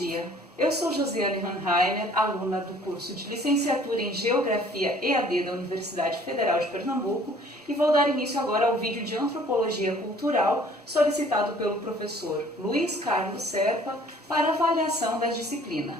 dia, eu sou Josiane Hanheimer, aluna do curso de Licenciatura em Geografia EAD da Universidade Federal de Pernambuco e vou dar início agora ao vídeo de Antropologia Cultural solicitado pelo professor Luiz Carlos Serpa para avaliação da disciplina.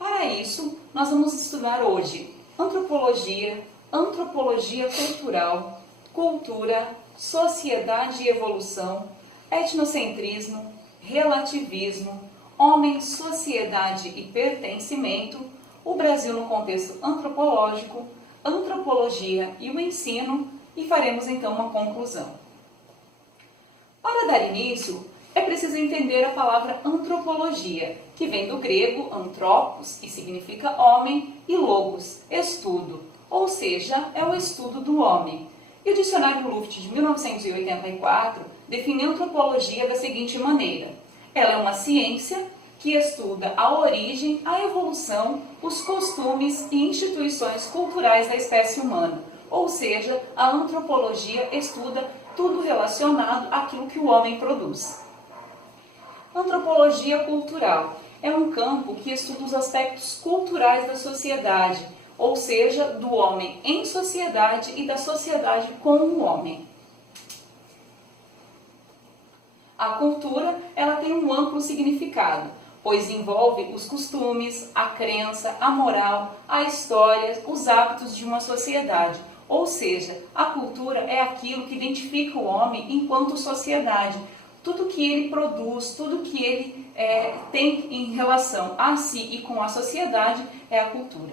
Para isso, nós vamos estudar hoje Antropologia, Antropologia Cultural, Cultura, Sociedade e Evolução, Etnocentrismo, Relativismo, Homem, Sociedade e Pertencimento, o Brasil no contexto antropológico, Antropologia e o ensino, e faremos então uma conclusão. Para dar início, é preciso entender a palavra antropologia, que vem do grego antropos, que significa homem, e logos, estudo, ou seja, é o estudo do homem. E o dicionário Luft de 1984 define antropologia da seguinte maneira: ela é uma ciência que estuda a origem, a evolução, os costumes e instituições culturais da espécie humana. Ou seja, a antropologia estuda tudo relacionado àquilo que o homem produz. Antropologia cultural é um campo que estuda os aspectos culturais da sociedade, ou seja, do homem em sociedade e da sociedade com o homem. A cultura, ela tem um amplo significado, pois envolve os costumes, a crença, a moral, a história, os hábitos de uma sociedade. Ou seja, a cultura é aquilo que identifica o homem enquanto sociedade. Tudo que ele produz, tudo que ele tem em relação a si e com a sociedade é a cultura.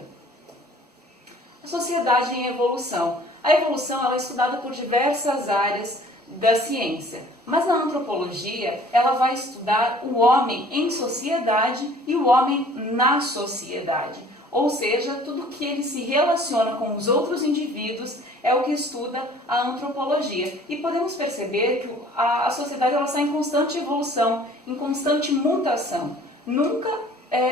A sociedade em evolução. A evolução ela é estudada por diversas áreas da ciência, mas na antropologia ela vai estudar o homem em sociedade e o homem na sociedade. Ou seja, tudo que ele se relaciona com os outros indivíduos é o que estuda a antropologia. E podemos perceber que a sociedade ela está em constante evolução, em constante mutação. Nunca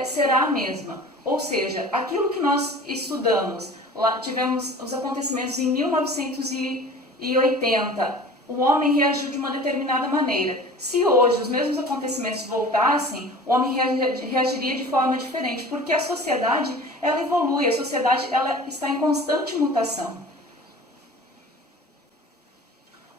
será a mesma. Ou seja, aquilo que nós estudamos, lá tivemos os acontecimentos em 1980, o homem reagiu de uma determinada maneira. Se hoje os mesmos acontecimentos voltassem, o homem reagiria de forma diferente, porque a sociedade ela evolui, a sociedade ela está em constante mutação.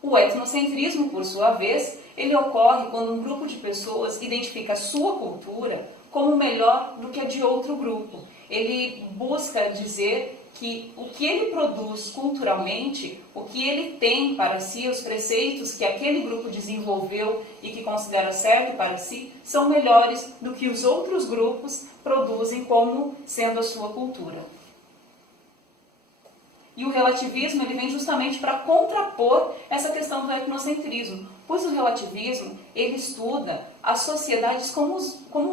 O etnocentrismo, por sua vez, ele ocorre quando um grupo de pessoas identifica a sua cultura como melhor do que a de outro grupo. Ele busca dizer que o que ele produz culturalmente, o que ele tem para si, os preceitos que aquele grupo desenvolveu e que considera certo para si, são melhores do que os outros grupos produzem como sendo a sua cultura. E o relativismo ele vem justamente para contrapor essa questão do etnocentrismo, pois o relativismo ele estuda as sociedades como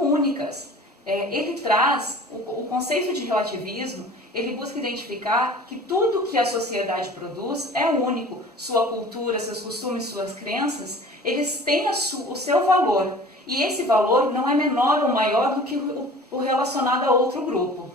únicas. Ele traz o conceito de relativismo, ele busca identificar que tudo que a sociedade produz é único. Sua cultura, seus costumes, suas crenças, eles têm o seu valor. E esse valor não é menor ou maior do que o relacionado a outro grupo.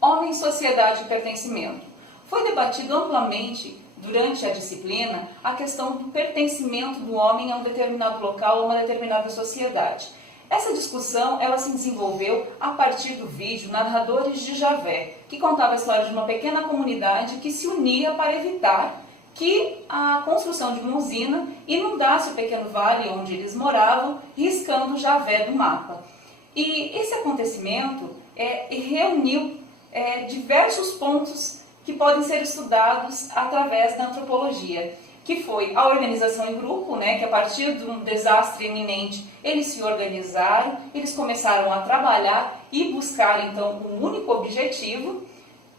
Homem, sociedade e pertencimento. Foi debatido amplamente durante a disciplina a questão do pertencimento do homem a um determinado local ou uma determinada sociedade. Essa discussão ela se desenvolveu a partir do vídeo Narradores de Javé, que contava a história de uma pequena comunidade que se unia para evitar que a construção de uma usina inundasse o pequeno vale onde eles moravam, riscando Javé do mapa. E esse acontecimento reuniu diversos pontos que podem ser estudados através da antropologia, que foi a organização em grupo, que a partir de um desastre iminente eles se organizaram, eles começaram a trabalhar e buscar então um único objetivo,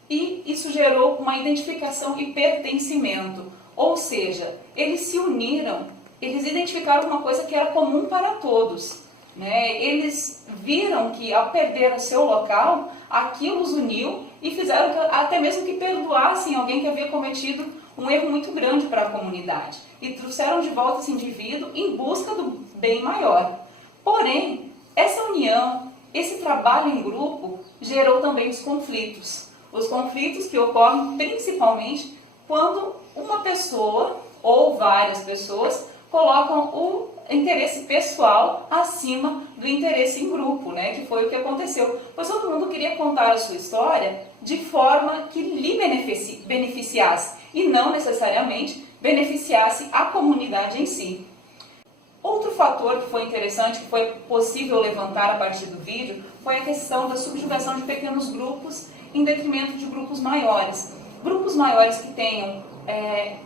e isso gerou uma identificação e pertencimento, ou seja, eles se uniram, eles identificaram uma coisa que era comum para todos. Eles viram que ao perder o seu local, aquilo os uniu e fizeram até mesmo que perdoassem alguém que havia cometido um erro muito grande para a comunidade e trouxeram de volta esse indivíduo em busca do bem maior. Porém, essa união, esse trabalho em grupo gerou também os conflitos que ocorrem principalmente quando uma pessoa ou várias pessoas colocam interesse pessoal acima do interesse em grupo, né? Que foi o que aconteceu. Pois todo mundo queria contar a sua história de forma que lhe beneficiasse e não necessariamente beneficiasse a comunidade em si. Outro fator que foi interessante, que foi possível levantar a partir do vídeo, foi a questão da subjugação de pequenos grupos em detrimento de grupos maiores. Grupos maiores que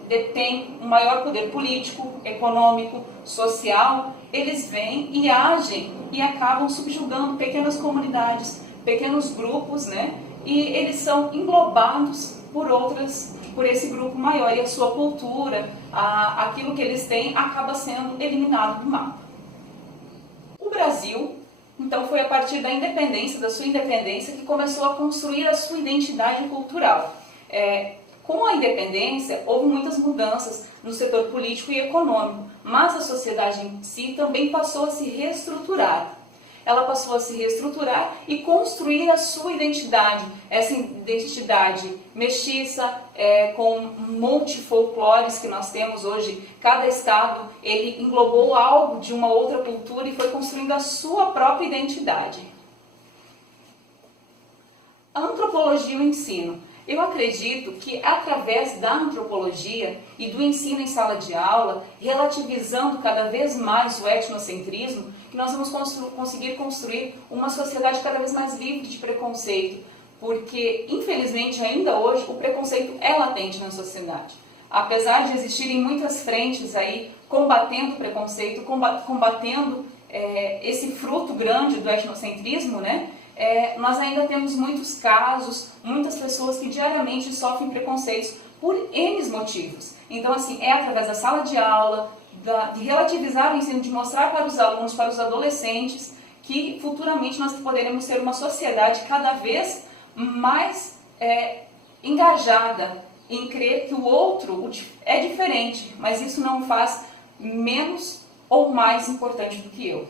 detêm um maior poder político, econômico, social, eles vêm e agem e acabam subjugando pequenas comunidades, pequenos grupos, né? E eles são englobados por esse grupo maior, e a sua cultura, aquilo que eles têm, acaba sendo eliminado do mapa. O Brasil, então, foi a partir da sua independência, que começou a construir a sua identidade cultural. Com a independência, houve muitas mudanças no setor político e econômico, mas a sociedade em si também passou a se reestruturar. Ela passou a se reestruturar e construir a sua identidade, essa identidade mestiça, com multifolclores que nós temos hoje. Cada estado, ele englobou algo de uma outra cultura e foi construindo a sua própria identidade. A antropologia e o ensino. Eu acredito que através da antropologia e do ensino em sala de aula, relativizando cada vez mais o etnocentrismo, que nós vamos conseguir construir uma sociedade cada vez mais livre de preconceito, porque, infelizmente, ainda hoje, o preconceito é latente na sociedade. Apesar de existirem muitas frentes aí combatendo o preconceito, combatendo esse fruto grande do etnocentrismo, né? Nós ainda temos muitos casos, muitas pessoas que diariamente sofrem preconceitos por N motivos. Então, assim, é através da sala de aula, de relativizar o ensino, de mostrar para os alunos, para os adolescentes, que futuramente nós poderemos ter uma sociedade cada vez mais engajada em crer que o outro é diferente, mas isso não faz menos ou mais importante do que eu.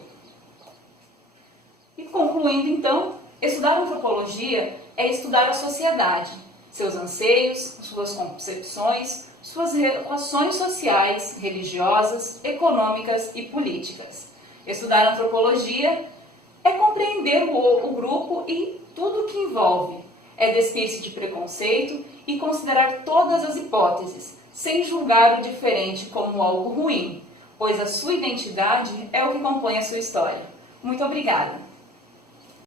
E concluindo então, estudar antropologia é estudar a sociedade, seus anseios, suas concepções, suas relações sociais, religiosas, econômicas e políticas. Estudar antropologia é compreender o grupo e tudo o que envolve, é despir-se de preconceito e considerar todas as hipóteses, sem julgar o diferente como algo ruim, pois a sua identidade é o que compõe a sua história. Muito obrigada!